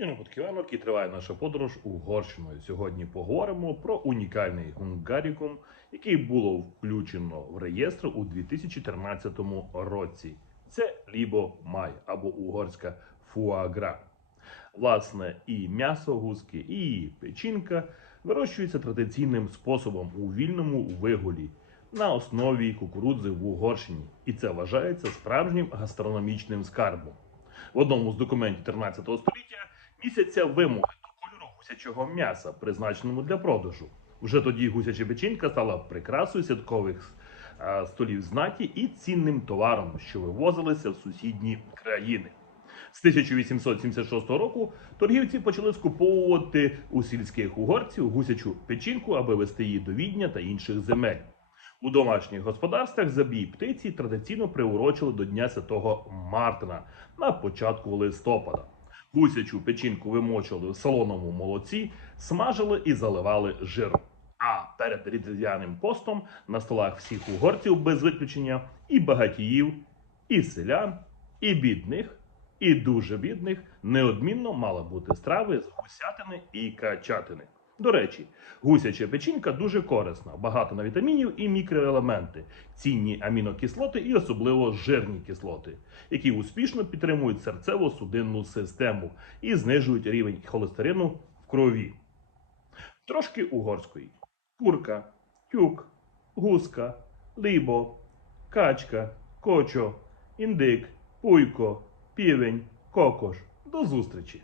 Юно Бутківанок і триває наша подорож Угорщиною. Сьогодні поговоримо про унікальний гунгарікум, який було включено в реєстр у 2013 році. Це лібо май або угорська фуагра. Власне, і м'ясо гуски, і печінка вирощуються традиційним способом у вільному вигулі на основі кукурудзи в Угорщині, і це вважається справжнім гастрономічним скарбом. В одному з документів 13 століття місяця вимоги до кольору гусячого м'яса, призначеному для продажу. Вже тоді гусяча печінка стала прикрасою святкових е, столів знаті і цінним товаром, що вивозилися в сусідні країни. З 1876 року торгівці почали скуповувати у сільських угорців гусячу печінку, аби вести її до відня та інших земель. У домашніх господарствах забій птиці традиційно приурочили до Дня Святого Мартина на початку листопада. Гусячу печінку вимочили в солоному молоці, смажили і заливали жиром. А перед різдвяним постом на столах всіх угорців без виключення і багатіїв, і селян, і бідних, і дуже бідних неодмінно мала бути страви з гусятини і качатини. До речі, гусяча печінка дуже корисна, багато на вітамінів і мікроелементи, цінні амінокислоти і особливо жирні кислоти, які успішно підтримують серцево-судинну систему і знижують рівень холестерину в крові. Трошки угорської: курка, тюк, гуска, либо, качка, кочо, індик, пуйко, півень, кокош. До зустрічі!